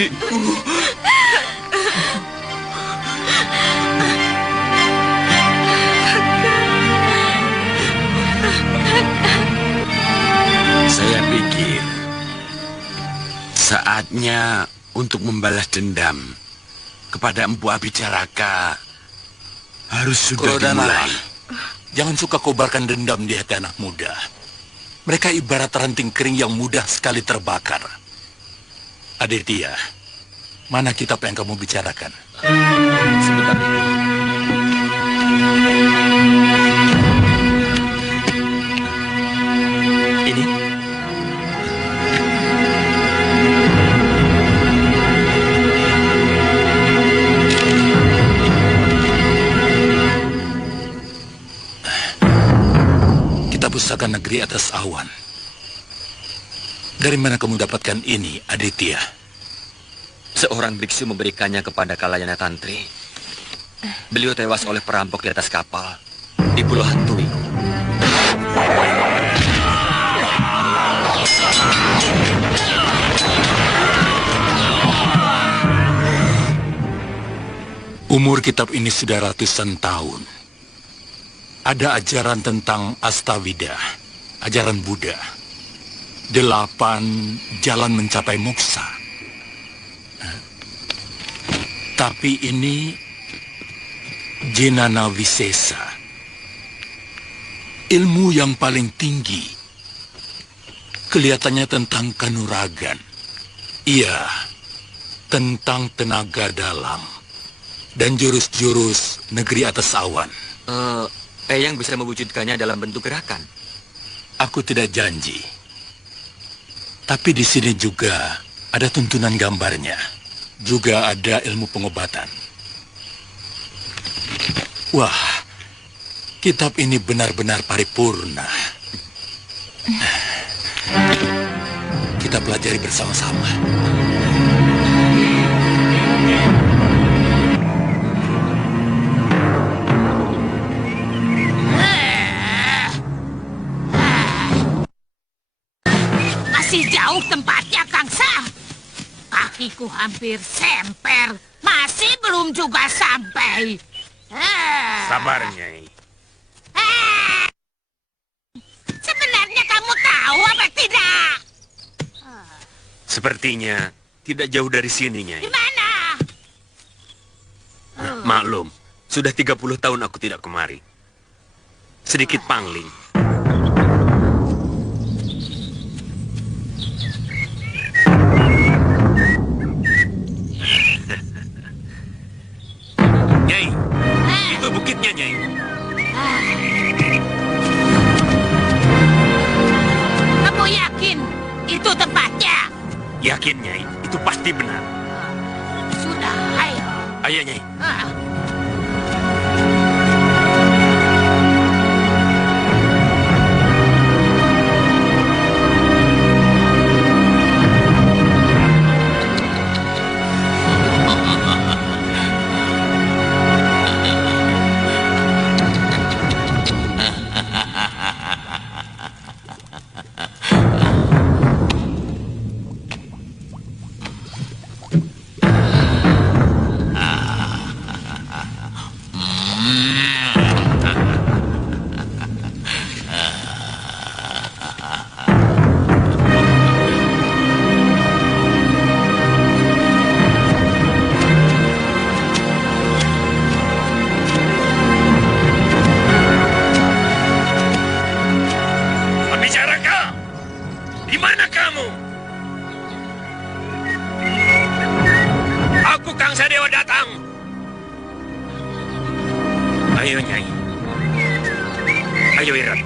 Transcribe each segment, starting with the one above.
Saya pikir saatnya untuk membalas dendam kepada Empu Abicaraka harus sudah dimulai. Jangan suka kobarkan dendam di hati anak muda. Mereka ibarat ranting kering yang mudah sekali terbakar. Aditya, mana kitab yang kamu bicarakan? Sebentar lagi. Ini. Kitab Pusaka Negeri Atas Awan. Dari mana kamu dapatkan ini, Aditya? Seorang biksu memberikannya kepada Kalayana Tantri. Beliau tewas oleh perampok di atas kapal di Pulau Hantui. Umur kitab ini sudah ratusan tahun. Ada ajaran tentang Astawida, ajaran Buddha. 8 jalan mencapai moksa. Tapi ini Jenana Wisesa. Ilmu yang paling tinggi. Kelihatannya tentang kanuragan. Iya, tentang tenaga dalam. Dan jurus-jurus negeri atas awan. Eyang bisa mewujudkannya dalam bentuk gerakan. Aku tidak janji. Tapi di sini juga ada tuntunan gambarnya. Juga ada ilmu pengobatan. Wah, kitab ini benar-benar paripurna. Kita pelajari bersama-sama. Masih jauh tempatnya, Kangsa. Kakiku hampir semper. Masih belum juga sampai. Sabar, Nyai. Sebenarnya kamu tahu apa tidak? Sepertinya tidak jauh dari sini, Nyai. Di mana? Maklum, sudah 30 tahun aku tidak kemari. Sedikit pangling. Nyai, itu bukitnya, Nyai. Kamu yakin itu tempatnya? Yakin, Nyai, itu pasti benar. Sudah, ayo. Ayo, Nyai. Abicaraka, di mana kamu? Aku Kangsa Dewa datang. Ayo, Nyai. Ayo, Irat.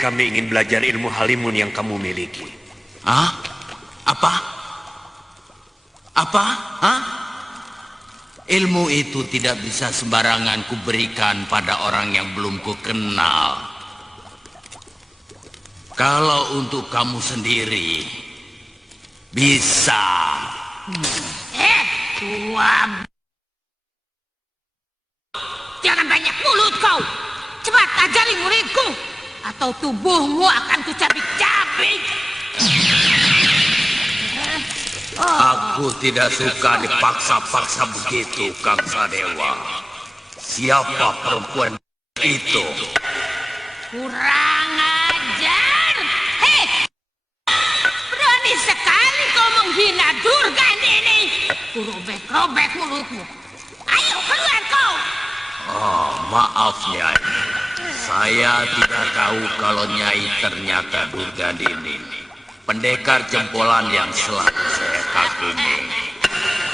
kami ingin belajar ilmu halimun yang kamu miliki. Hah? Apa? Apa? Hah? Ilmu itu tidak bisa sembarangan kuberikan pada orang yang belum kukenal. Kalau untuk kamu sendiri, bisa. Tua. Jangan banyak mulut kau. Cepat ajari muridku, atau tubuhmu akan kucabik-cabik. Aku tidak suka dipaksa-paksa begitu, Kang Sadewa. Siapa perempuan itu? Kurang ajar. Hei, berani sekali kau menghina Durgan ini. Kurobek-robek mulutmu. Ayo keluar kau. Oh, maaf, Nyai. Saya tidak tahu kalau Nyai ternyata Durgadini, pendekar jempolan yang selalu saya kagumi.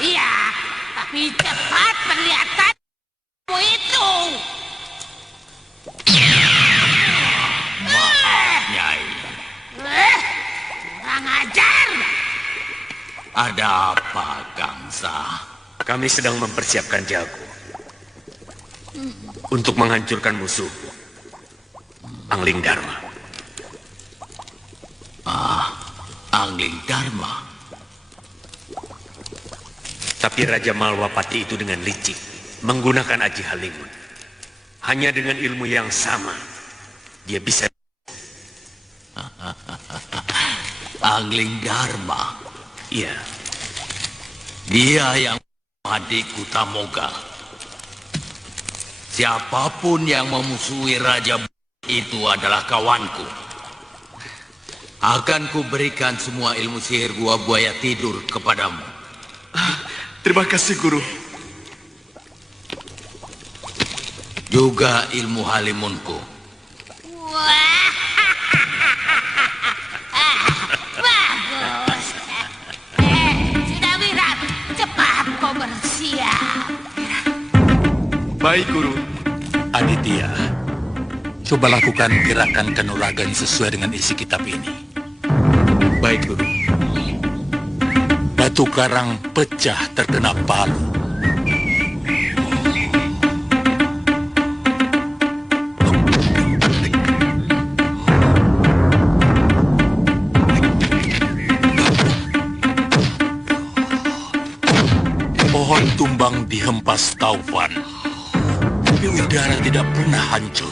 Iya, tapi cepat perlihatkan itu. Maaf, Nyai. Kurang ajar. Ada apa, Gangsa? Kami sedang mempersiapkan jago untuk menghancurkan musuh, Angling Dharma. Angling Dharma. Tapi Raja Malwapati itu dengan licik menggunakan Aji Halimun. Hanya dengan ilmu yang sama, dia bisa. Angling Dharma. Iya, Dia yang adikku Tamoga. Siapapun yang memusuhi Raja itu adalah kawanku. Akan kuberikan semua ilmu sihir gua buaya tidur kepadamu. Terima kasih, Guru. Juga ilmu halimunku. Wah, bagus. Sudah Wirat, cepat kau bersiap. Baik, Guru. Aditya, coba lakukan gerakan kanuragan sesuai dengan isi kitab ini. Baik, Guru. Batu karang pecah terkena palu. Pohon tumbang dihempas taufan, tapi udara tidak pernah hancur.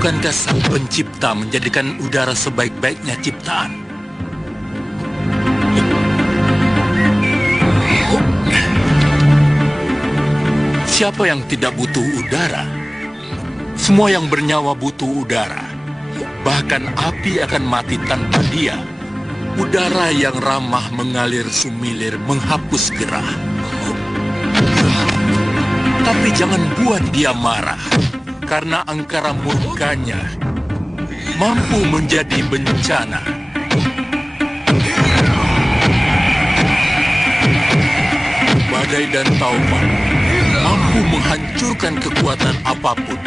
Bukankah Sang Pencipta menjadikan udara sebaik-baiknya ciptaan? Siapa yang tidak butuh udara? Semua yang bernyawa butuh udara. Bahkan api akan mati tanpa dia. Udara yang ramah mengalir sumilir menghapus gerah. Tapi jangan buat dia marah, karena angkara murkanya mampu menjadi bencana. Badai dan taufan mampu menghancurkan kekuatan apapun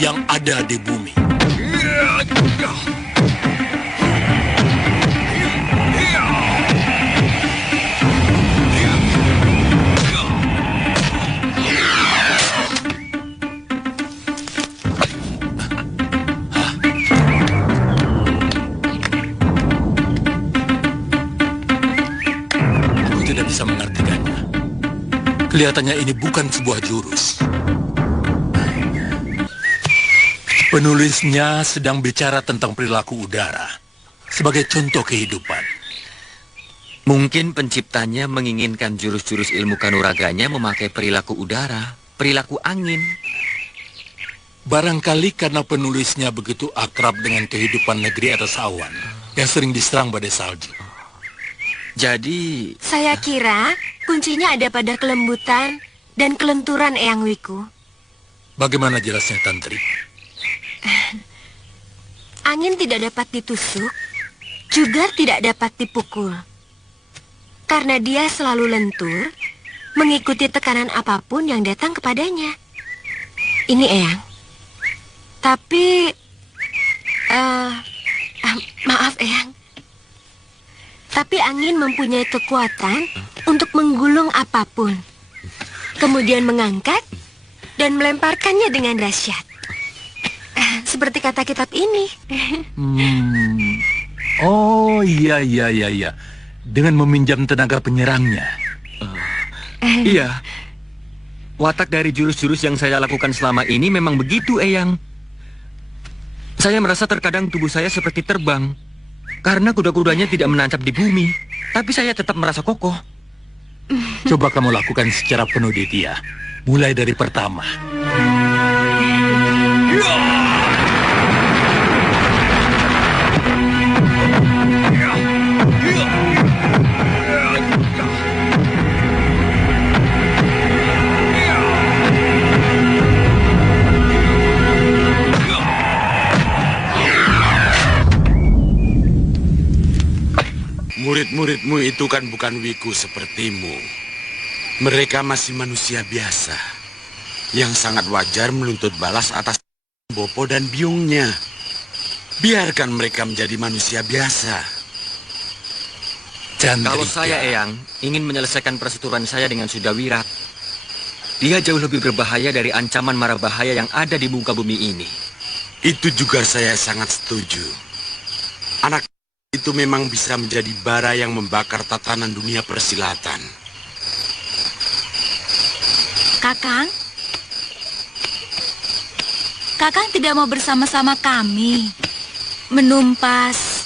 yang ada di bumi. Aku tidak bisa mengartikannya. Kelihatannya ini bukan sebuah jurus. Penulisnya sedang bicara tentang perilaku udara sebagai contoh kehidupan. Mungkin penciptanya menginginkan jurus-jurus ilmu kanuraganya memakai perilaku udara, perilaku angin. Barangkali karena penulisnya begitu akrab dengan kehidupan negeri atas awan yang sering diserang badai salju. Jadi, Saya kira kuncinya ada pada kelembutan dan kelenturan Eyang Wiku. Bagaimana jelasnya, Tantri? Angin tidak dapat ditusuk, juga tidak dapat dipukul. Karena dia selalu lentur, mengikuti tekanan apapun yang datang kepadanya. Ini Eyang. Tapi, maaf Eyang. Tapi angin mempunyai kekuatan untuk menggulung apapun, kemudian mengangkat dan melemparkannya dengan dahsyat. Seperti kata kitab ini. Oh, iya. Dengan meminjam tenaga penyerangnya. Iya. Watak dari jurus-jurus yang saya lakukan selama ini memang begitu, Eyang. Saya merasa terkadang tubuh saya seperti terbang karena kuda-kudanya tidak menancap di bumi. Tapi saya tetap merasa kokoh. Coba kamu lakukan secara penuh, Ditya. Mulai dari pertama. Murid-muridmu itu kan bukan wiku sepertimu. Mereka masih manusia biasa yang sangat wajar menuntut balas atas Bopo dan biungnya. Biarkan mereka menjadi manusia biasa. Kalau saya, Eyang, ingin menyelesaikan perseturuan saya dengan Sudawirat, dia jauh lebih berbahaya dari ancaman mara bahaya yang ada di muka bumi ini. Itu juga saya sangat setuju. Anak itu memang bisa menjadi bara yang membakar tatanan dunia persilatan. Kakang tidak mau bersama-sama kami menumpas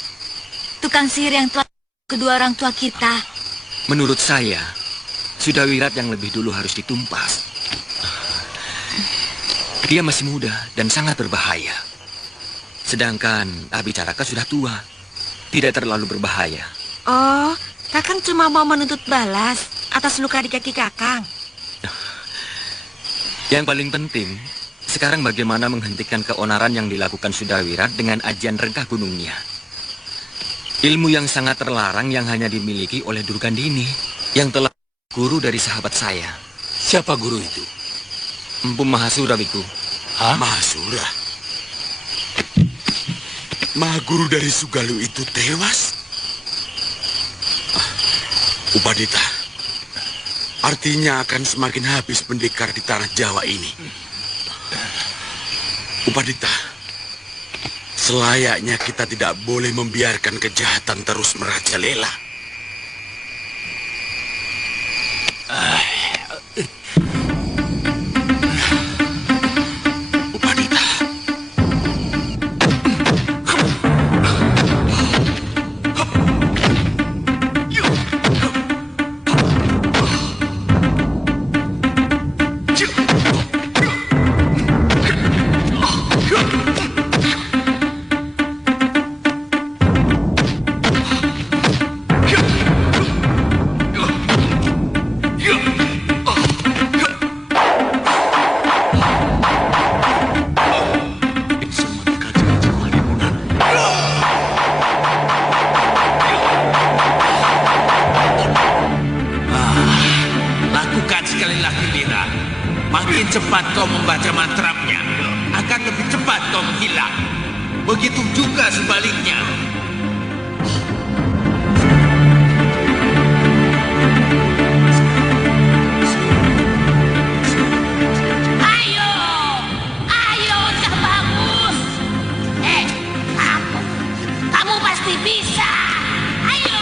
tukang sihir yang telah kedua orang tua kita. Menurut saya, Sudawirat yang lebih dulu harus ditumpas. Dia masih muda dan sangat berbahaya. Sedangkan Abicaraka sudah tua, tidak terlalu berbahaya. Oh, Kakang cuma mau menuntut balas atas luka di kaki Kakang. Yang paling penting, sekarang bagaimana menghentikan keonaran yang dilakukan Sudawirat dengan ajian rengkah gunungnya. Ilmu yang sangat terlarang yang hanya dimiliki oleh Durgandini, yang telah guru dari sahabat saya. Siapa guru itu? Empu Mahasura, Biku. Hah? Mahasura? Mahaguru dari Sugalu itu tewas? Upadita, artinya akan semakin habis pendekar di tanah Jawa ini. Upadita, selayaknya kita tidak boleh membiarkan kejahatan terus merajalela. Upadita. Makin cepat kau membaca mantranya, akan lebih cepat kau menghilang. Begitu juga sebaliknya. Ayo, udah bagus. Kamu pasti bisa. Ayo.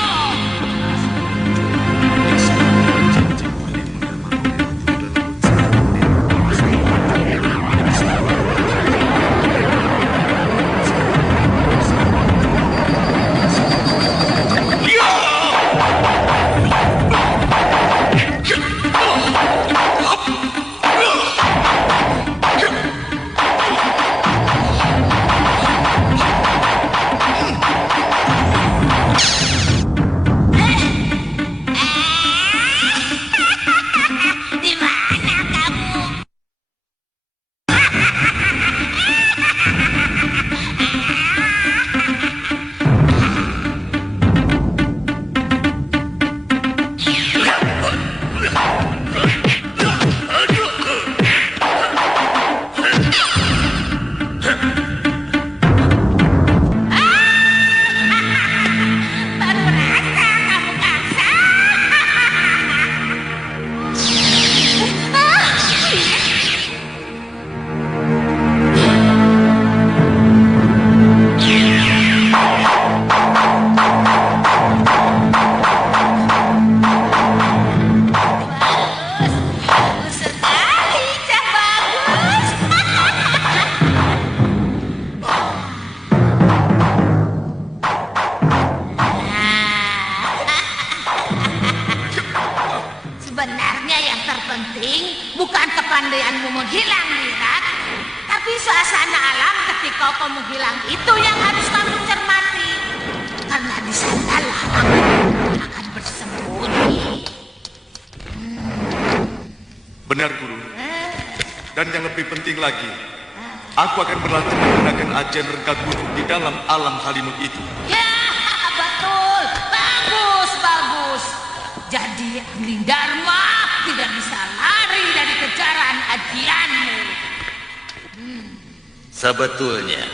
menghilang, Wirat. Tapi suasana alam ketika kau menghilang itu yang harus kamu cermati. Karena di sanalah aku akan bersembunyi. Benar, Guru. Dan yang lebih penting lagi, aku akan berlatih menggunakan ajian rengga gunung di dalam alam Halimun itu. Ya, betul. Bagus, bagus. Jadi Angling Dharma tidak bisa lari dari kejaran ajianmu. Sebetulnya,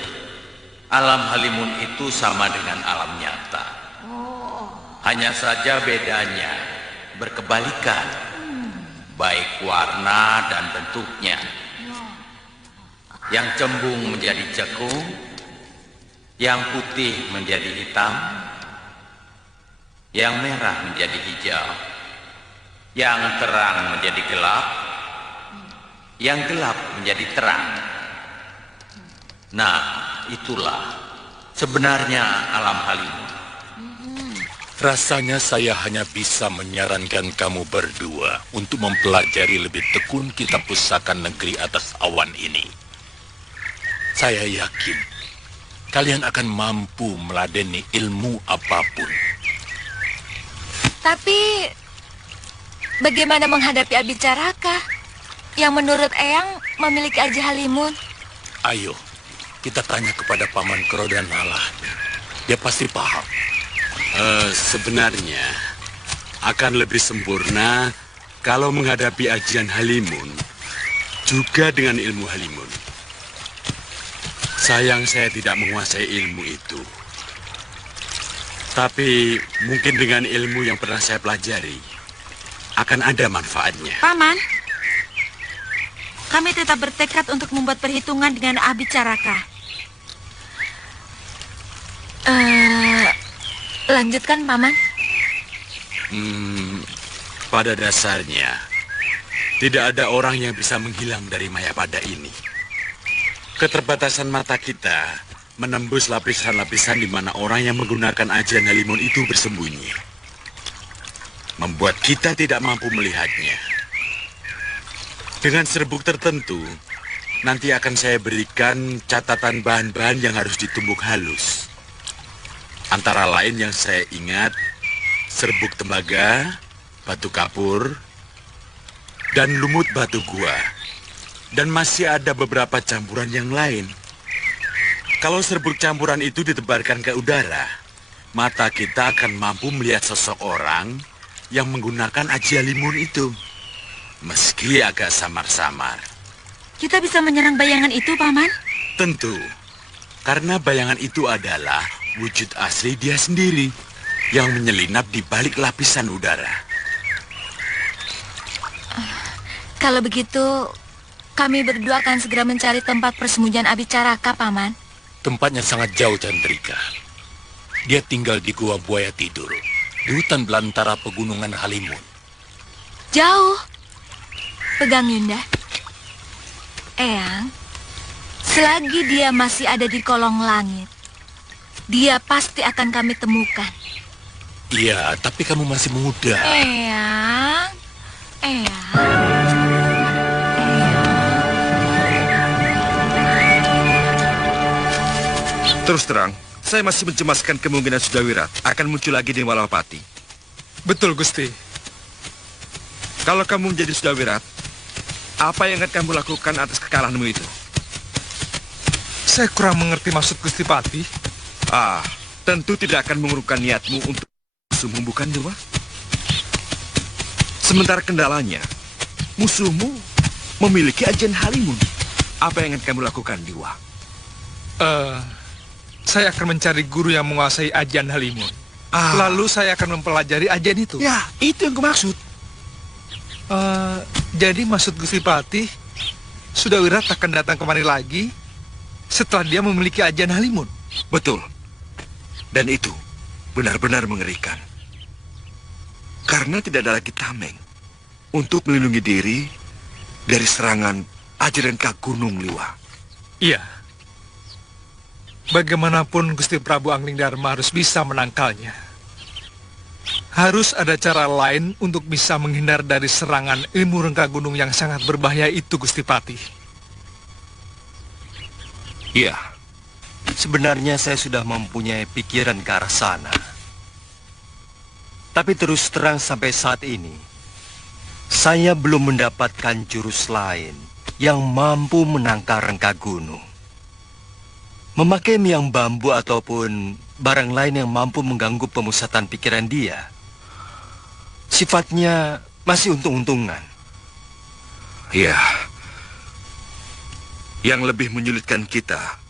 alam Halimun itu sama dengan alam nyata. Hanya saja bedanya berkebalikan, baik warna dan bentuknya. Yang cembung menjadi cekung, yang putih menjadi hitam, yang merah menjadi hijau, yang terang menjadi gelap, yang gelap menjadi terang. Nah, itulah sebenarnya alam Halimun. Rasanya saya hanya bisa menyarankan kamu berdua untuk mempelajari lebih tekun kitab pusaka negeri atas awan ini. Saya yakin kalian akan mampu meladeni ilmu apapun. Tapi bagaimana menghadapi Abicaraka yang menurut Eyang memiliki aji Halimun? Ayo, kita tanya kepada Paman Kro dan Nala. Dia pasti paham. Sebenarnya akan lebih sempurna kalau menghadapi ajian Halimun juga dengan ilmu Halimun. Sayang saya tidak menguasai ilmu itu. Tapi mungkin dengan ilmu yang pernah saya pelajari akan ada manfaatnya. Paman, kami tetap bertekad untuk membuat perhitungan dengan Abicaraka. Lanjutkan, Paman. Pada dasarnya, tidak ada orang yang bisa menghilang dari Mayapada ini. Keterbatasan mata kita menembus lapisan-lapisan di mana orang yang menggunakan ajian Halimun itu bersembunyi. Membuat kita tidak mampu melihatnya. Dengan serbuk tertentu, nanti akan saya berikan catatan bahan-bahan yang harus ditumbuk halus. Antara lain yang saya ingat, serbuk tembaga, batu kapur, dan lumut batu gua. Dan masih ada beberapa campuran yang lain. Kalau serbuk campuran itu ditebarkan ke udara, mata kita akan mampu melihat sosok orang yang menggunakan aji Halimun itu. Meski agak samar-samar. Kita bisa menyerang bayangan itu, Paman? Tentu, karena bayangan itu adalah wujud asli dia sendiri yang menyelinap di balik lapisan udara. Kalau begitu, kami berdua akan segera mencari tempat persembunyian Abicaraka, Paman. Tempatnya sangat jauh, Chandrika. Dia tinggal di Gua Buaya Tidur, di hutan belantara pegunungan Halimun. Jauh. Pegang Yunda. Eyang, selagi dia masih ada di kolong langit, dia pasti akan kami temukan. Iya, tapi kamu masih muda. Eyang. Terus terang, saya masih mencemaskan kemungkinan Sudawirat akan muncul lagi di Malawapati. Betul, Gusti. Kalau kamu menjadi Sudawirat, apa yang akan kamu lakukan atas kekalahanmu itu? Saya kurang mengerti maksud Gusti Pati. Tentu tidak akan mengurungkan niatmu untuk musuhmu, bukan, Dewa? Sementara kendalanya, musuhmu memiliki ajian Halimun. Apa yang akan kamu lakukan, Dewa? Saya akan mencari guru yang menguasai ajian Halimun. Lalu saya akan mempelajari ajian itu. Ya, itu yang kumaksud. Jadi maksud Gusti Pati, Sudawirat akan datang kemari lagi setelah dia memiliki ajian Halimun. Betul. Dan itu benar-benar mengerikan. Karena tidak ada lagi tameng untuk melindungi diri dari serangan ajian Kak Gunung Liwa. Iya. Bagaimanapun Gusti Prabu Angling Dharma harus bisa menangkalnya. Harus ada cara lain untuk bisa menghindar dari serangan ilmu rengka gunung yang sangat berbahaya itu, Gusti Patih. Iya, sebenarnya saya sudah mempunyai pikiran ke arah sana. Tapi terus terang sampai saat ini, saya belum mendapatkan jurus lain yang mampu menangkal rengka gunung. Memakai miang bambu ataupun barang lain yang mampu mengganggu pemusatan pikiran dia, sifatnya masih untung-untungan. Iya. Yang lebih menyulitkan kita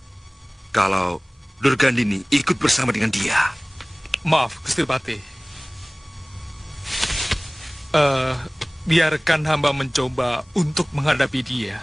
kalau Durgandini ikut bersama dengan dia. Maaf, Gusti Patih. Biarkan hamba mencoba untuk menghadapi dia.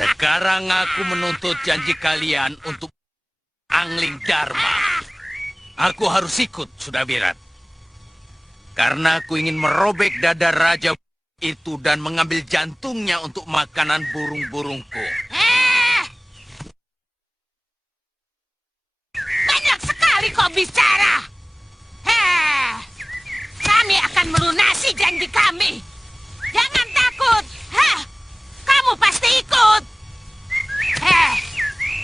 Sekarang aku menuntut janji kalian untuk Angling Dharma. Aku harus ikut, Sudawirat. Karena aku ingin merobek dada raja itu dan mengambil jantungnya untuk makanan burung-burungku. Banyak sekali kau bicara. Kami akan melunasi janji kami. Jangan takut. Kamu pasti ikut.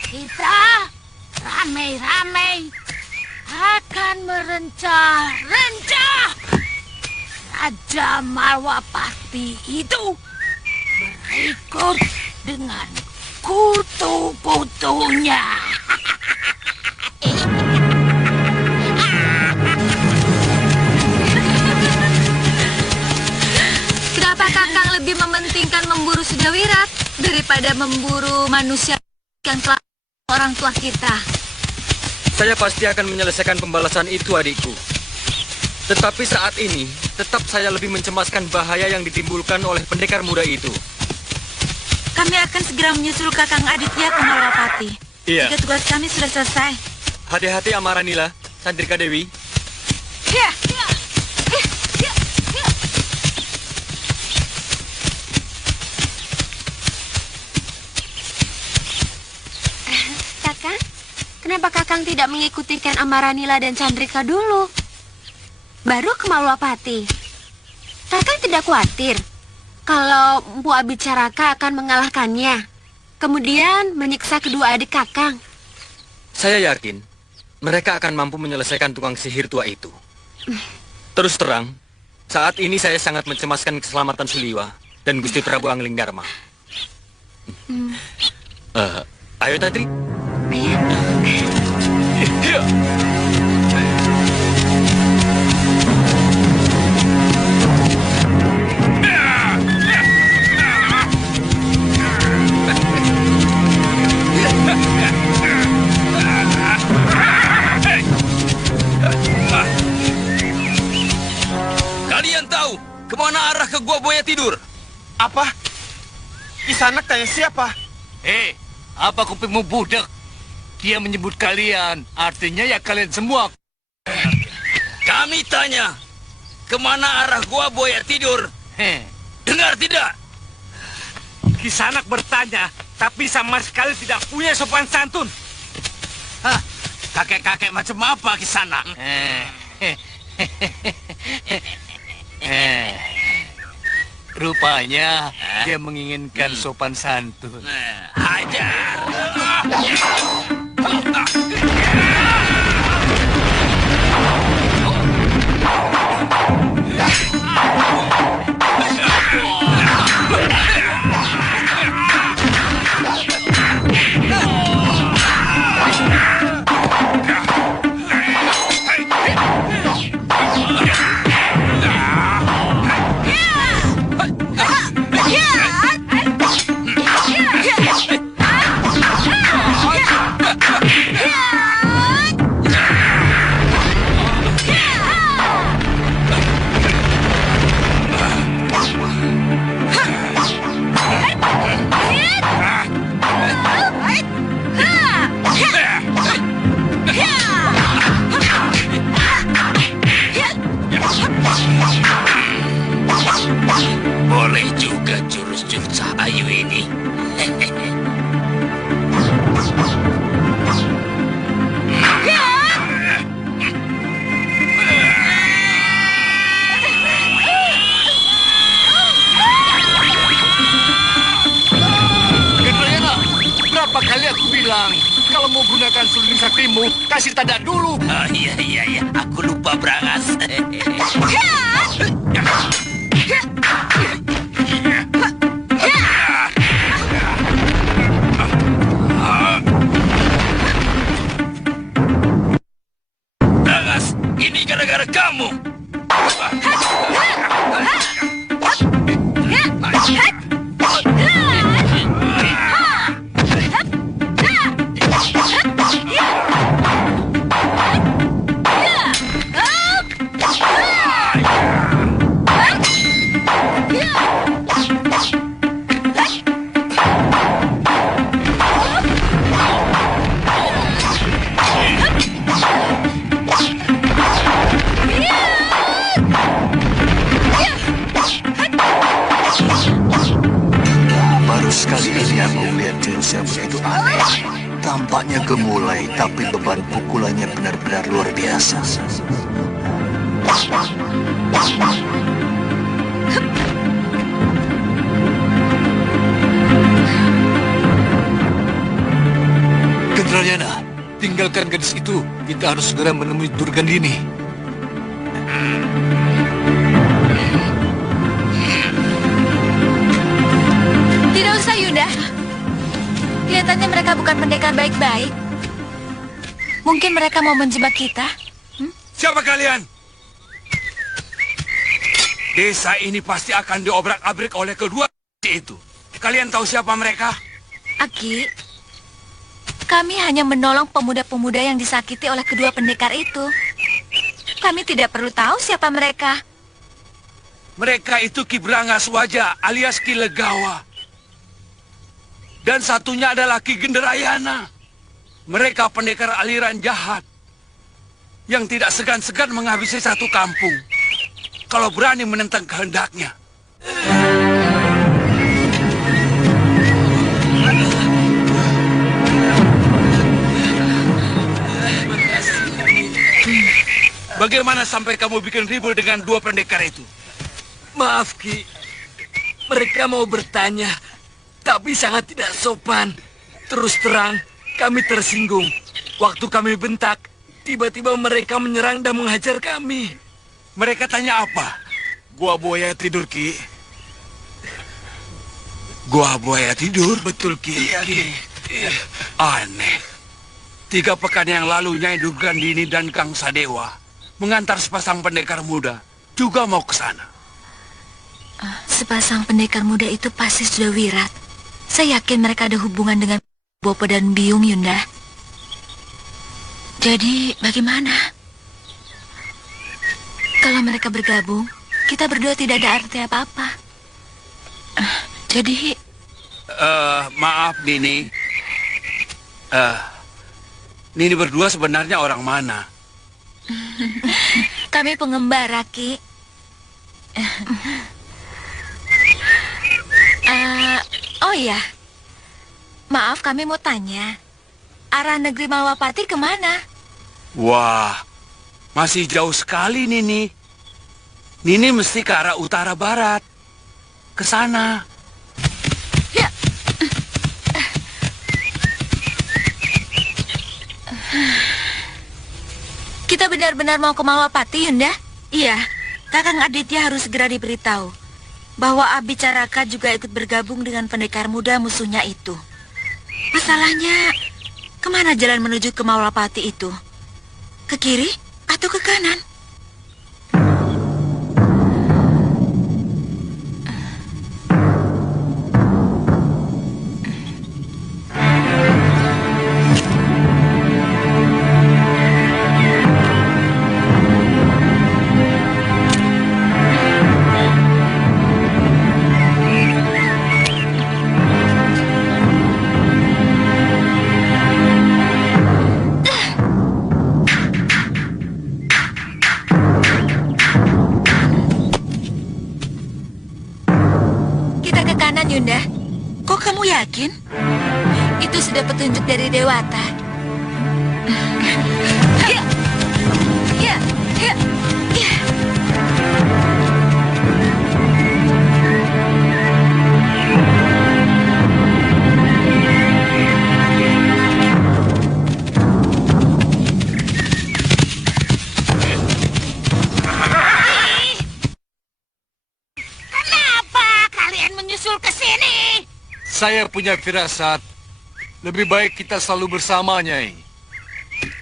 Kita ramai-ramai akan merencah-rencah Raja Malwapati itu berikut dengan kutu-kutunya. Kenapa Kakang lebih mementingkan memburu Sudawirat daripada memburu manusia yang telah orang tua kita? Saya pasti akan menyelesaikan pembalasan itu, adikku. Tetapi saat ini, tetap saya lebih mencemaskan bahaya yang ditimbulkan oleh pendekar muda itu. Kami akan segera menyusul Kakang Aditya ke Malwapati. Iya. Jika tugas kami sudah selesai. Hati-hati Amaranila, Chandrika Dewi. Ya. Kakang, kenapa Kakang tidak mengikuti Ken Amaranila dan Chandrika dulu? Baru ke Malwapati. Kakang tidak khawatir kalau Mpu Abicaraka akan mengalahkannya, kemudian menyiksa kedua adik Kakang? Saya yakin mereka akan mampu menyelesaikan tukang sihir tua itu. Terus terang, saat ini saya sangat mencemaskan keselamatan Suliwa dan Gusti Prabu Angling Dharma. Ayo Tadri. Ayo. Kalian tahu kemana arah ke Gua Buaya Tidur? Apa? Kisanak tanya siapa? Apa kupingmu budak? Dia menyebut kalian, artinya ya kalian semua. Kami tanya, kemana arah Gua Buaya Tidur? Dengar tidak? Kisanak bertanya, tapi sama sekali tidak punya sopan santun. Hah, kakek-kakek macam apa Kisanak? Rupanya dia menginginkan sopan santun. Hajar. Boleh juga jurus-jurus Ayu ini. Berapa kali aku bilang, kalau mau gunakan sulung saktimu, kasih tanda dulu. Oh iya, aku lupa Brangas. Brangas, ini gara-gara kamu. Sekali ini aku melihat jurus yang begitu aneh. Tampaknya gemulai, tapi beban pukulannya benar-benar luar biasa. Gendrayana, tinggalkan gadis itu. Kita harus segera menemui Durgandini. Tidak usah, Yunda. Kelihatannya mereka bukan pendekar baik-baik. Mungkin mereka mau menjebak kita. Siapa kalian? Desa ini pasti akan diobrak-abrik oleh kedua itu. Kalian tahu siapa mereka? Aki, kami hanya menolong pemuda-pemuda yang disakiti oleh kedua pendekar itu. Kami tidak perlu tahu siapa mereka. Mereka itu Ki Brangas Wajah alias Ki Legawa. Dan satunya adalah Ki Gendrayana. Mereka pendekar aliran jahat yang tidak segan-segan menghabisi satu kampung kalau berani menentang kehendaknya. Bagaimana sampai kamu bikin ribut dengan dua pendekar itu? Maaf, Ki. Mereka mau bertanya, tapi sangat tidak sopan. Terus terang, kami tersinggung. Waktu kami bentak, tiba-tiba mereka menyerang dan menghajar kami. Mereka tanya apa? Gua buaya tidur, Ki. Gua buaya tidur? Betul, Ki. Iya, Ki. Aneh. 3 pekan yang lalu Nyai Durgandini dan Kang Sadewa mengantar sepasang pendekar muda juga mau ke sana. Sepasang pendekar muda itu pasti sudah wirat. Saya yakin mereka ada hubungan dengan Bopo dan Biung, Yunda. Jadi, bagaimana? Kalau mereka bergabung, kita berdua tidak ada arti apa-apa. Jadi... Maaf, Nini. Nini berdua sebenarnya orang mana? Kami pengembara, Ki. Oh iya, maaf kami mau tanya, arah negeri Malwapati kemana? Wah, masih jauh sekali Nini. Nini mesti ke arah utara barat, ke sana. Ya. Kita benar-benar mau ke Malwapati, Yunda? Iya, Kakang Aditya harus segera diberitahu bahwa Abicaraka juga ikut bergabung dengan pendekar muda musuhnya itu. Masalahnya, kemana jalan menuju ke Malwapati itu? Ke kiri atau ke kanan? Bukan, Yunda. Kok kamu yakin? Itu sudah petunjuk dari Dewata. Ya, ya, ya, ya. Kenapa kalian menyusul ke sini? Saya punya firasat. Lebih baik kita selalu bersama, Nyai.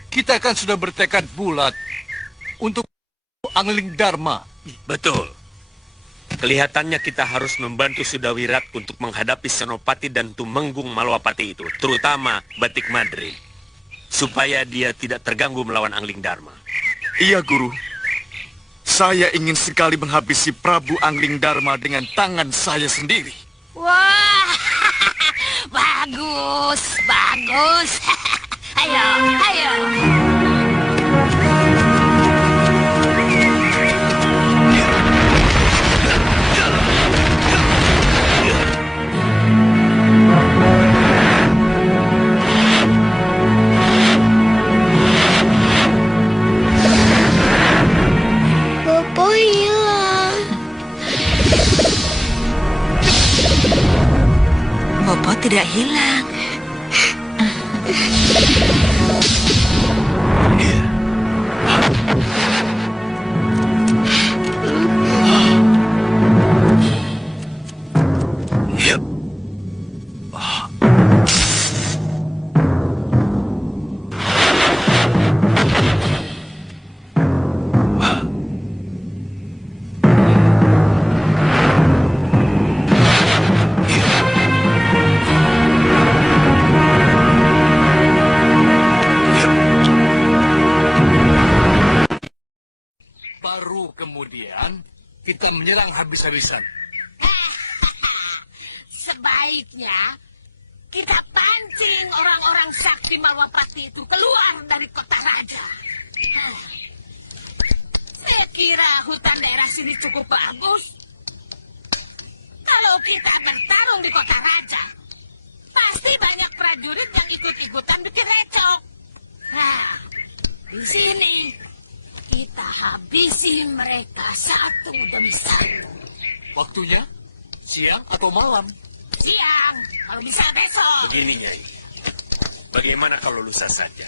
Kita kan sudah bertekad bulat untuk Angling Dharma. Betul. Kelihatannya kita harus membantu Sudawirat untuk menghadapi Senopati dan Tumenggung Malwapati itu, terutama Batik Madri, supaya dia tidak terganggu melawan Angling Dharma. Iya, Guru. Saya ingin sekali menghabisi Prabu Angling Dharma dengan tangan saya sendiri. Wah, bagus, bagus. Ayo, ayo. Bopo hilang. Bopo tidak hilang. Baru kemudian kita menyerang habis-habisan. Sebaiknya kita pancing orang-orang sakti Malwapati itu keluar dari kota raja. Saya kira hutan daerah sini cukup bagus. Kalau kita bertarung di kota raja, pasti banyak prajurit yang ikut-ikutan bikin recok. Nah, di sini kita habisin mereka satu demi satu. Waktunya siang atau malam? Siang, kalau bisa besok. Begini, Nyai. Bagaimana kalau lusa saja?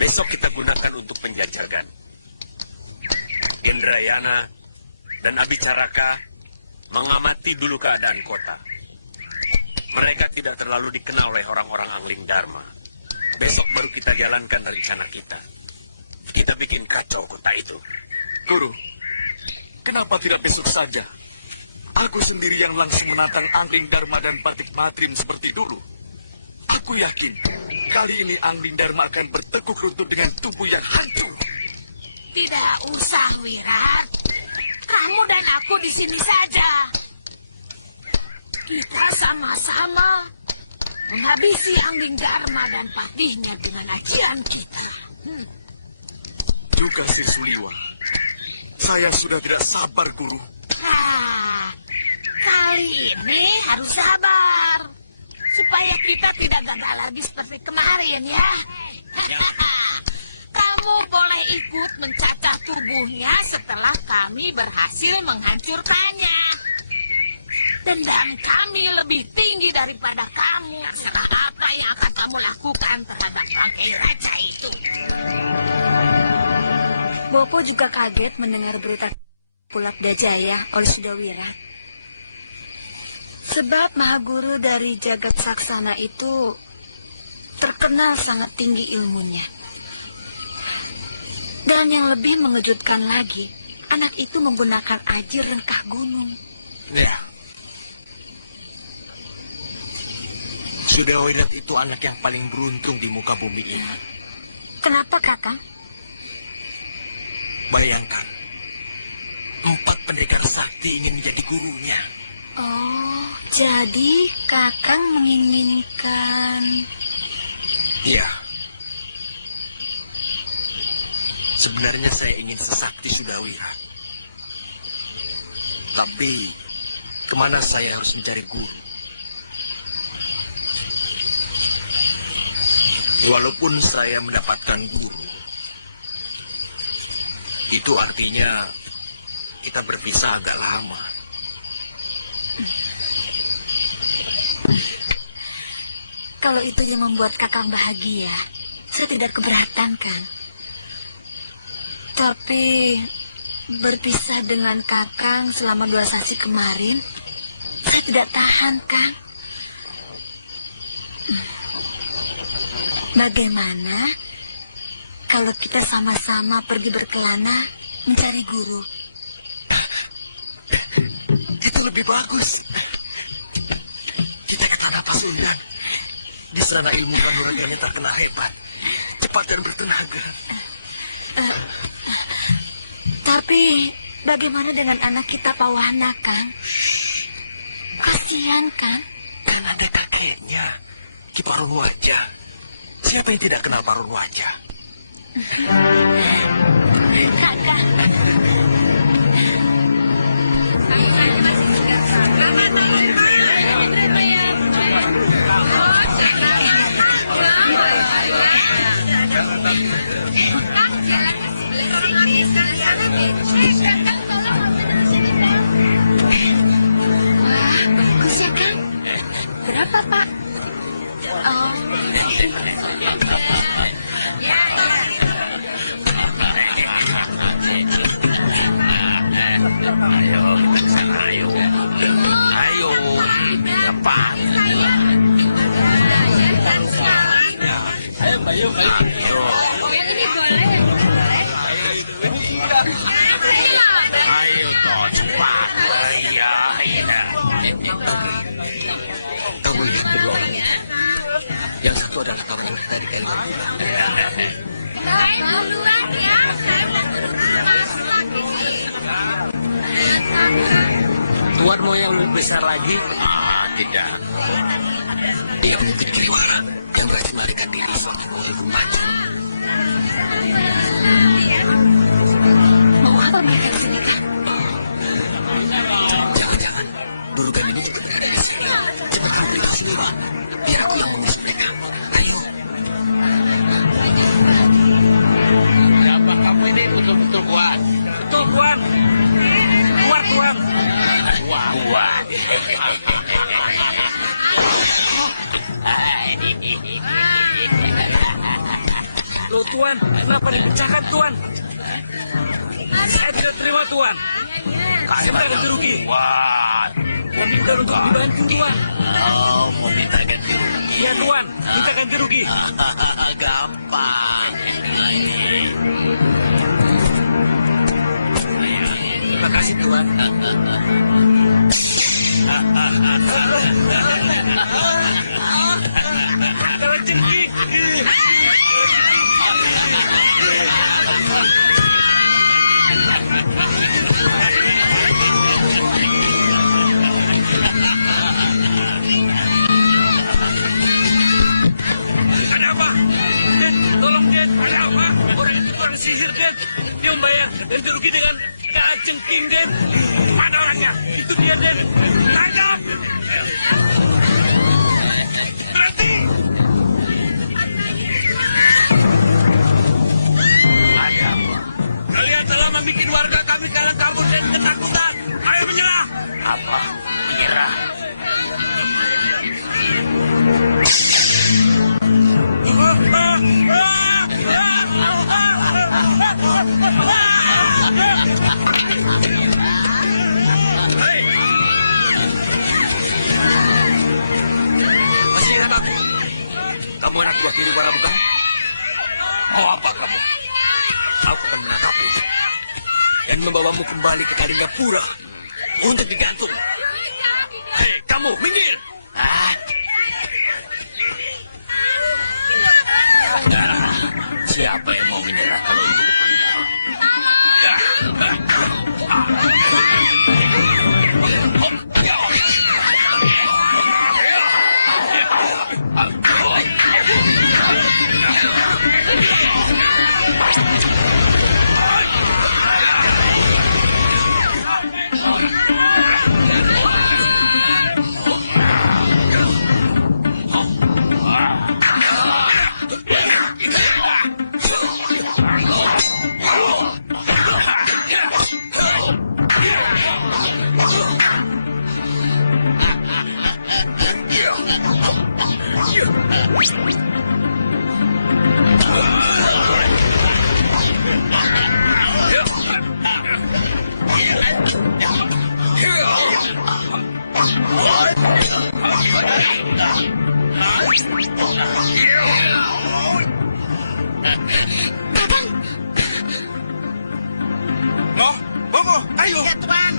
Besok kita gunakan untuk penjajagan. Indrayana dan Abicaraka mengamati dulu keadaan kota. Mereka tidak terlalu dikenal oleh orang-orang Angling Dharma. Besok baru kita jalankan rencana kita. Kita bikin kacau kota itu. Guru, kenapa tidak besok saja? Aku sendiri yang langsung menantang Angling Dharma dan Batik Madrim seperti dulu. Aku yakin kali ini Angling Dharma akan bertekuk lutut dengan tubuh yang hancur. Tidak usah, Wirat. Kamu dan aku di sini saja. Kita sama-sama menghabisi Angling Dharma dan patihnya dengan ajian kita. Juga Sri Suliwa. Saya sudah tidak sabar, Guru. Nah, kali ini harus sabar. Supaya kita tidak gagal lagi seperti kemarin, ya. Kamu boleh ikut mencacah tubuhnya setelah kami berhasil menghancurkannya. Dendam kami lebih tinggi daripada kamu. Setelah apa yang akan kamu lakukan terhadap bangkai raja itu? Bopo juga kaget mendengar berita Pulap Dajaya oleh Sudawira. Sebab Mahaguru dari Jagat Saksana itu terkenal sangat tinggi ilmunya. Dan yang lebih mengejutkan lagi, anak itu menggunakan ajir rengkah gunung. Ya. Sudawirat itu anak yang paling beruntung di muka bumi ini. Kenapa, Kakang? Bayangkan, 4 pendekar sakti ingin menjadi gurunya. Oh, jadi Kakang menginginkan... Iya. Sebenarnya saya ingin sesakti Sudawira. Tapi Kemana saya harus mencari guru? Walaupun saya mendapatkan guru, itu artinya kita berpisah agak lama. Kalau itu yang membuat Kakang bahagia, saya tidak keberatan, Kang. Tapi berpisah dengan Kakang selama 2 sasi kemarin, saya tidak tahan, Kang. Bagaimana kalau kita sama-sama pergi berkelana mencari guru? Itu lebih bagus. Kita ke tanah Pasundan. Di sana ilmu kanuragannya terkenal hebat, cepat dan bertenaga. Tapi bagaimana dengan anak kita Pawana, Kang? Kasihan, Kang. Kan ada kakeknya, Ki Parun Wajah. Siapa yang tidak kenal Parun Wajah? Bagus ya, Kang? Berapa, Pak? Oh. Ayo, cepat. Ayo, cepat. Ya, Kamu ini belum. Yang satu adalah kamu dari Ella. Tuan mau yang lebih besar lagi? Tidak. Dia mungkin juara dan rajin melarikan diri sebagai murid maju. Mau apa mereka di sini, Kang? Jangan-jangan durugan ini juga dari sini. Cepat kamu ke sini, Pak. Biar aku yang mengurus mereka. Ayo. Apa kamu ini betul-betul kuat? Betul, Tuan. Kuat, Tuan. Kuat. Loh, Tuan, kenapa dipecahkan, Tuan? Saya tidak terima, Tuan. Saya minta ganti rugi. Kuat. Saya minta untuk dibantu, Tuan. Oh, mau minta ganti rugi. Iya, Tuan. Minta ganti rugi. Gampang. Terima kasih, Tuan. Jangan tinggi. Kenapa? Den, tolong Den. Ada apa? Orang sihir Den. Dia membayar ganti rugi dengan cengking Den. Mana orangnya? Itu dia Den. Tangkap! Berhenti! Ada apa? Kalian telah membuat warga kami kalang kabur dan ketakutan. Ayo menyerah! Apa? Menyerah? Masih ingat aku? Kamu anak buah kiri para bukan? Mau apa kamu? Aku akan menangkapmu dan membawamu kembali ke Kalingapura untuk digantung. Hei, kamu minggir! Siapa yang mau menyerah kalau itu? Bobo, ayo. Ya, Tuan.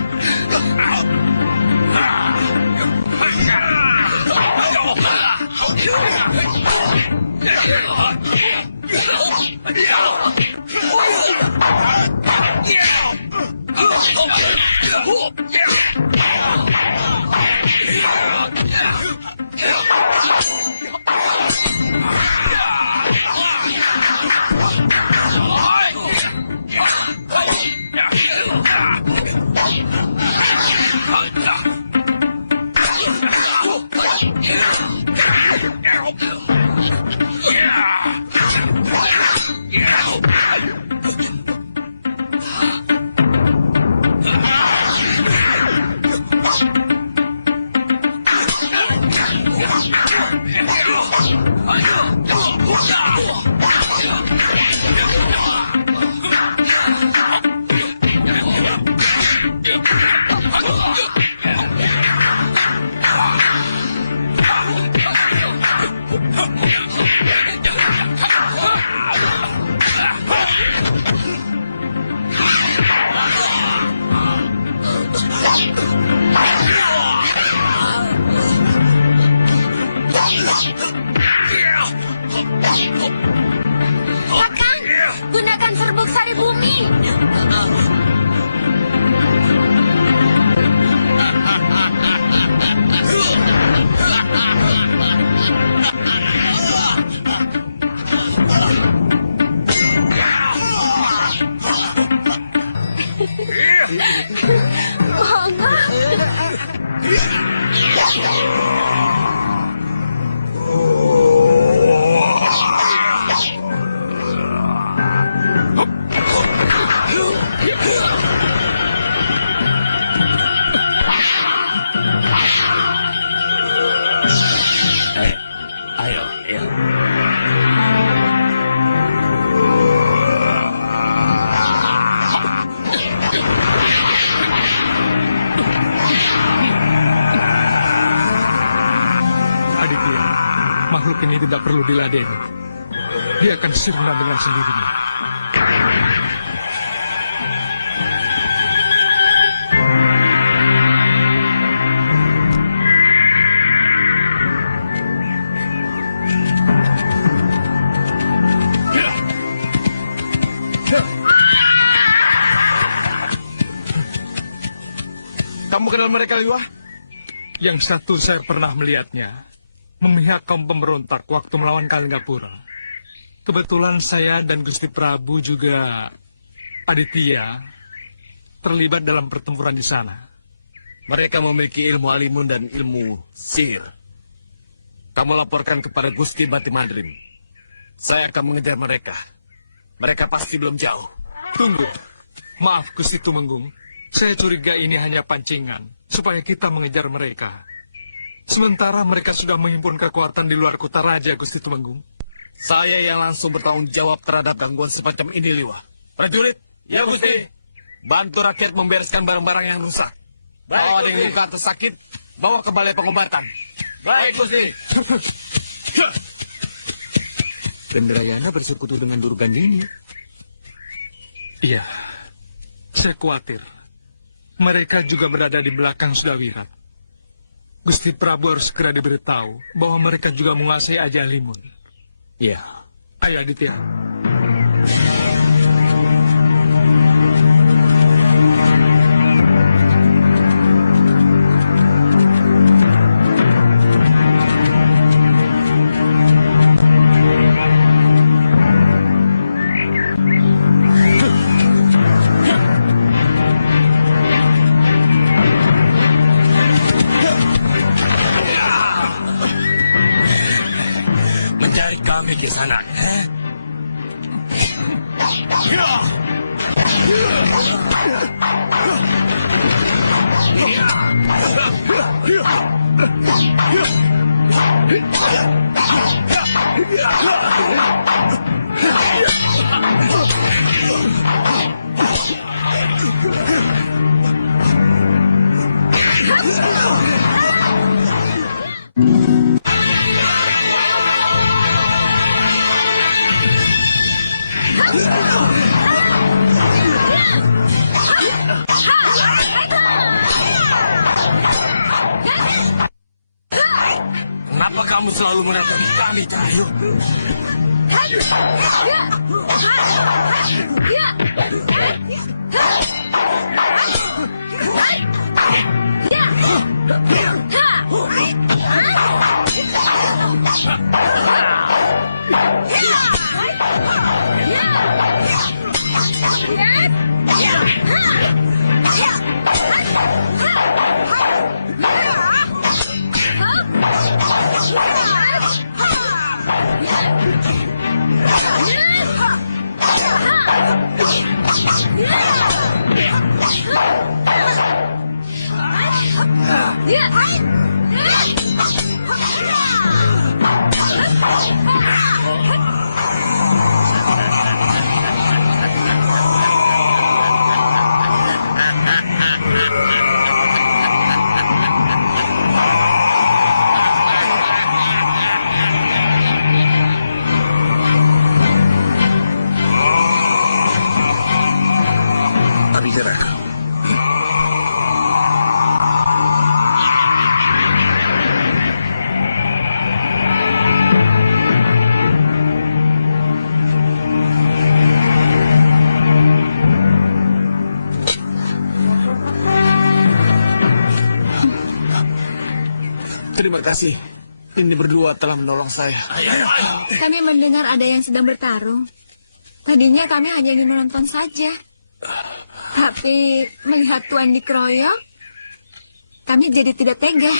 Kakang, gunakan serbuk sari bumi. Ayo, ya. Aditya, makhluk ini tidak perlu diladeni. Dia akan sirna dengan sendirinya. Kamu kenal mereka, Liwa? Yang satu saya pernah melihatnya, memihak kaum pemberontak waktu melawan Kalingapura. Kebetulan saya dan Gusti Prabu juga Aditya terlibat dalam pertempuran di sana. Mereka memiliki ilmu alimun dan ilmu sihir. Kamu laporkan kepada Gusti Batimadrim. Saya akan mengejar mereka. Mereka pasti belum jauh. Tunggu. Maaf, Gusti Tumenggung. Saya curiga ini hanya pancingan, supaya kita mengejar mereka. Sementara mereka sudah menghimpun kekuatan di luar kota raja, Gusti Tumenggung. Saya yang langsung bertanggung jawab terhadap gangguan semacam ini, Liwa. Prajurit, Ya, Gusti. bantu rakyat membereskan barang-barang yang rusak. Kalau ada yang luka atau sakit, bawa ke balai pengobatan. Baik, Gusti. Chandrayana bersekutu dengan Durgandini. Iya, saya khawatir. Mereka juga berada di belakang Sudawirat. Gusti Prabu harus segera diberitahu bahwa mereka juga menguasai Aji Alimun. Iya. Ayo, Aditya. Mencari kami di sana. Kenapa kamu selalu menangkap kami, Cahyo? Terima kasih. Ini berdua telah menolong saya. Kami mendengar ada yang sedang bertarung. Tadinya kami hanya ingin menonton saja. Tapi melihat Tuan dikeroyok, kami jadi tidak tega.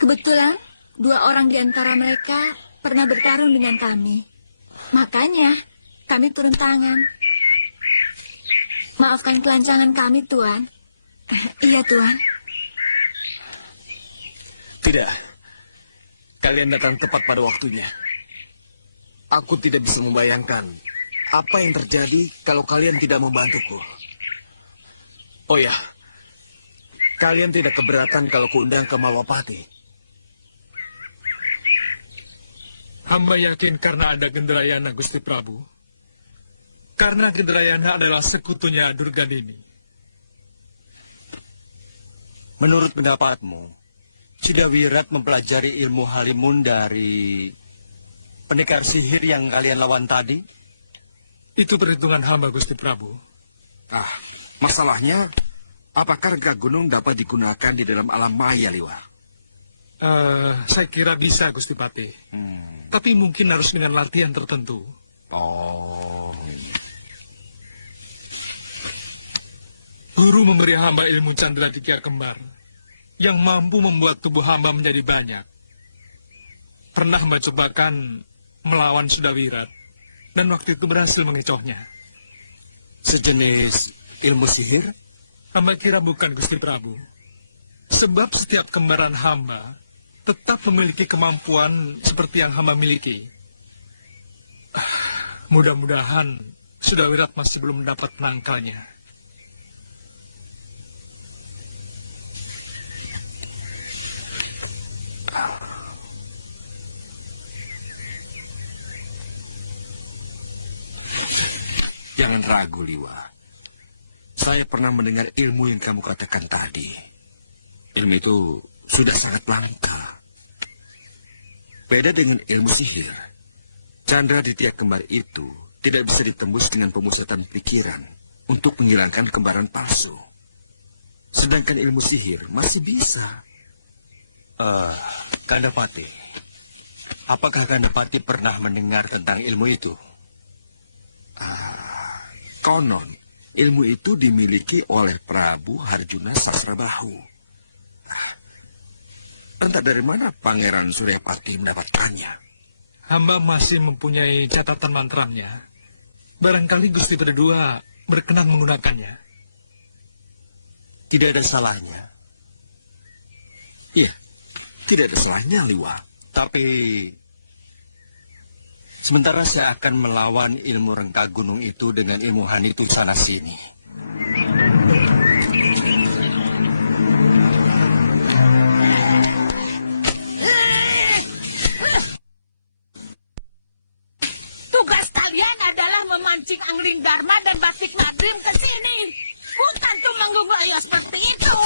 Kebetulan, 2 orang di antara mereka pernah bertarung dengan kami. Makanya, kami turun tangan. Maafkan kelancangan kami, Tuan. Iya, Tuan. Tidak. Kalian datang tepat pada waktunya. Aku tidak bisa membayangkan apa yang terjadi kalau kalian tidak membantuku. Oh ya, kalian tidak keberatan kalau kuundang ke Malwapati? Hamba yakin karena ada Gendrayana, Gusti Prabu. Karena Gendrayana adalah sekutunya Durgadini. Menurut pendapatmu, Cidawirat mempelajari ilmu Halimun dari pendekar sihir yang kalian lawan tadi? Itu perhitungan hamba, Gusti Prabu. Masalahnya, apakah rengga gunung dapat digunakan di dalam alam maya, Liwa? Saya kira bisa, Gusti Pati. Tapi mungkin harus dengan latihan tertentu. Guru memberi hamba ilmu Candra Tiga Kembar yang mampu membuat tubuh hamba menjadi banyak. Pernah hamba cobakan melawan Sudawirat, dan waktu itu berhasil mengecohnya. Sejenis ilmu sihir? Hamba kira bukan, Gusti Prabu. Sebab setiap kembaran hamba tetap memiliki kemampuan seperti yang hamba miliki. Mudah-mudahan Sudawirat masih belum mendapat penangkalnya. Jangan ragu, Liwa. Saya pernah mendengar ilmu yang kamu katakan tadi. Ilmu itu sudah sangat langka. Beda dengan ilmu sihir. Candra di tiap kembar itu tidak bisa ditembus dengan pemusatan pikiran untuk menghilangkan kembaran palsu. Sedangkan ilmu sihir masih bisa. Kandapati, apakah Kandapati pernah mendengar tentang ilmu itu? Konon, ilmu itu dimiliki oleh Prabu Harjuna Sasrabahu. Entah dari mana Pangeran Suryapati mendapatkannya. Hamba masih mempunyai catatan mantranya. Barangkali Gusti berdua berkenan menggunakannya. Tidak ada salahnya. Iya, tidak ada salahnya, Liwa. Tapi sementara saya akan melawan ilmu rengka gunung itu dengan ilmu hanitu sana sini. Angling Dharma dan Batik Madrim ke sini. Bukan tumenggung layu seperti itu.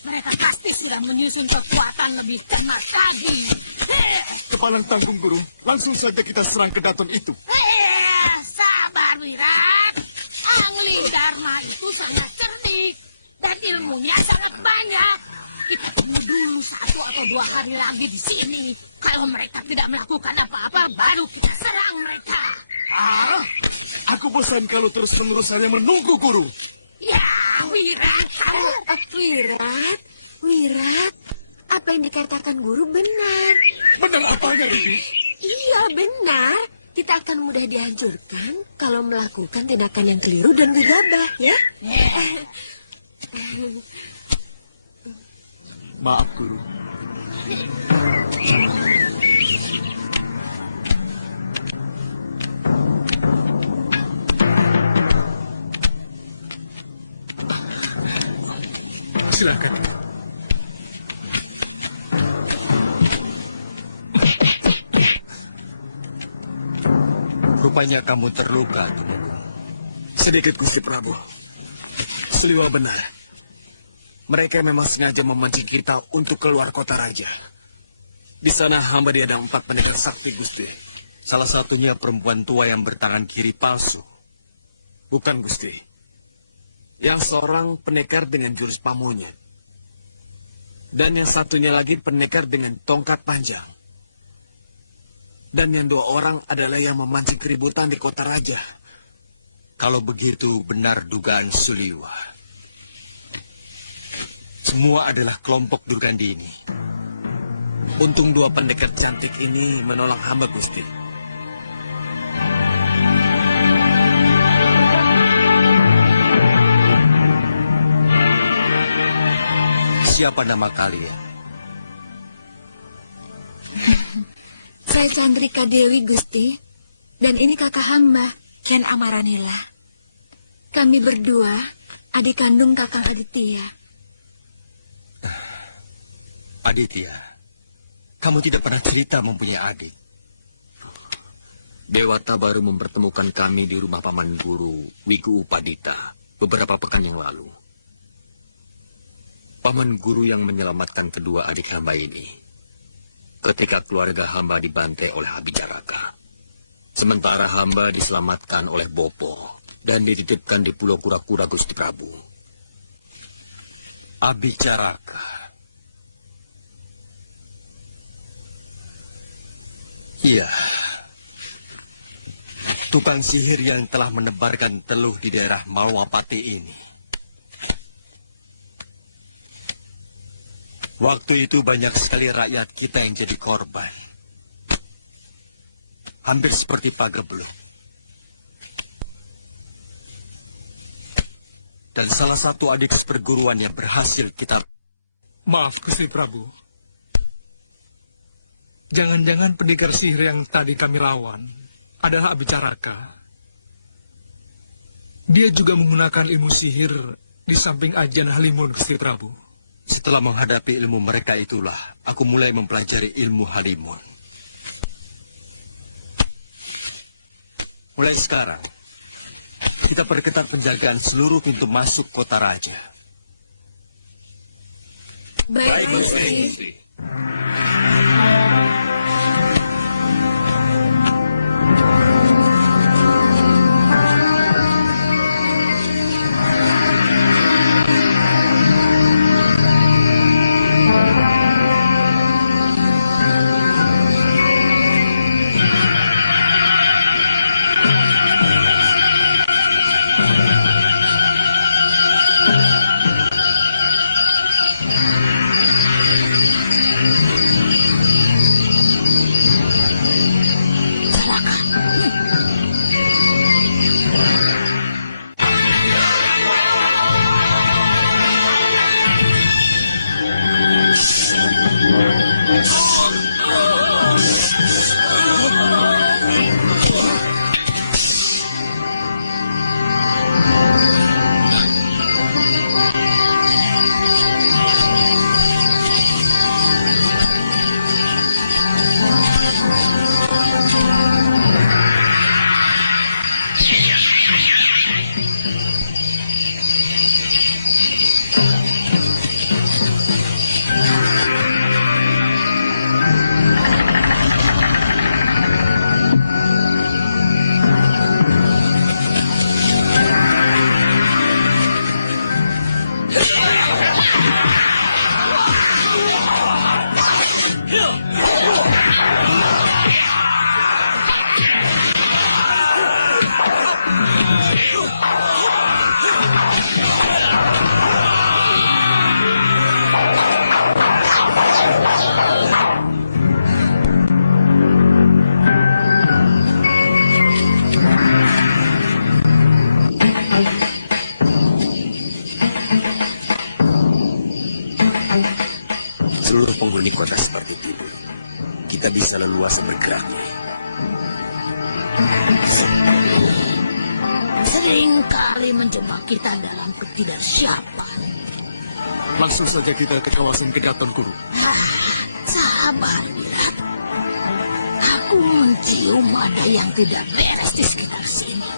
Mereka pasti sudah menyusun kekuatan lebih cermat lagi. Kepalang tanggung, Guru. Langsung saja kita serang ke Daton itu. Sabar, Wirat. Angling Dharma itu sangat cerdik. Dan ilmunya sangat banyak. Kita tunggu dulu 1 atau 2 hari lagi di sini. Kalau mereka tidak melakukan apa-apa, baru kita serang mereka. Aku bosan kalau terus-menerus hanya menunggu, Guru. Ya, Wirat. Wirat, apa yang dikatakan guru benar. Benar apanya ini? Iya, benar. Kita akan mudah dihancurkan kalau melakukan tindakan yang keliru dan gegabah, ya? Maaf, Guru. Silakan. Rupanya kamu terluka, Tumenggung. Sedikit, Gusti Prabu. Seliwa benar. Mereka memang sengaja memancing kita untuk keluar kota raja. Di sana hamba dihadang 4 pendekar sakti, Gusti. Salah satunya perempuan tua yang bertangan kiri palsu. Bukan, Gusti. Yang seorang pendekar dengan jurus pamonya. Dan yang satunya lagi pendekar dengan tongkat panjang. Dan yang 2 orang adalah yang memancing keributan di kota raja. Kalau begitu benar dugaan Suliwa. Semua adalah kelompok Durgandini. Untung 2 pendekar cantik ini menolong hamba, Gusti. Siapa nama kalian? Saya Chandrika Dewi, Gusti. Dan ini kakak hamba, Ken Amaranila. Kami berdua adik kandung kakak Aditya. Aditya, kamu tidak pernah cerita mempunyai adik. Dewata baru mempertemukan kami di rumah Paman Guru, Wiku Upadita, beberapa pekan yang lalu. Paman Guru yang menyelamatkan kedua adik hamba ini ketika keluarga hamba dibantai oleh Abicaraka. Sementara hamba diselamatkan oleh Bopo dan dititipkan di Pulau Kura-Kura, Gusti Prabu. Abicaraka. Iya. Tukang sihir yang telah menebarkan teluh di daerah Malwapati ini. Waktu itu banyak sekali rakyat kita yang jadi korban. Hampir seperti Pagebluk. Dan salah satu adik perguruan yang berhasil kita... Maaf, Gusti Prabu. Jangan-jangan pendekar sihir yang tadi kami lawan adalah Abicaraka. Dia juga menggunakan ilmu sihir di samping ajian Halimun, Gusti Prabu. Setelah menghadapi ilmu mereka itulah, aku mulai mempelajari ilmu Halimun. Mulai sekarang, kita perketat penjagaan seluruh pintu masuk kota raja. Baik, Gusti. Seluruh penghuni kota seperti itu, kita bisa leluasa bergerak. Seringkali menjebak kita dalam ketidaksiapan. Langsung saja kita ke kawasan kejahatan guru. Sabar, Wirat. Aku mencium ada yang tidak beres di sekitar sini.